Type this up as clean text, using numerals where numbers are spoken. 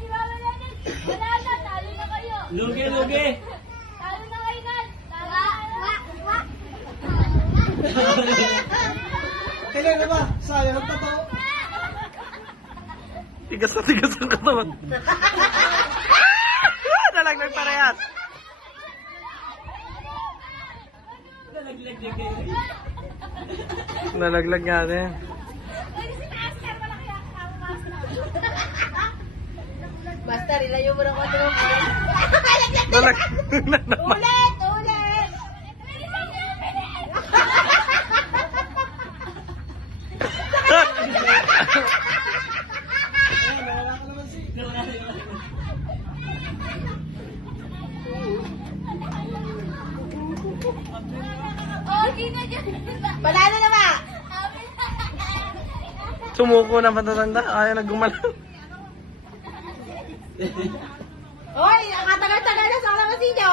si Mama Lenin. Wala na, talo na kayo. Lugi, lugi. Talo na kayo, Nan. Talo na kayo. Kailan na ba? Sayang ang totoo. Tigas ang katawan. Nalaglag parehas. Nalaglag nga rin. Basta, rilayo mo na konti mo. Nalaglag. Ulit! Ulit! Nawala ka naman si. Oh, sino dyan? Panalo na ba? Sumuko na patatanda. Ayaw na gumalaw. Hoy, nakatagal-tagal na sa kalamansinyo.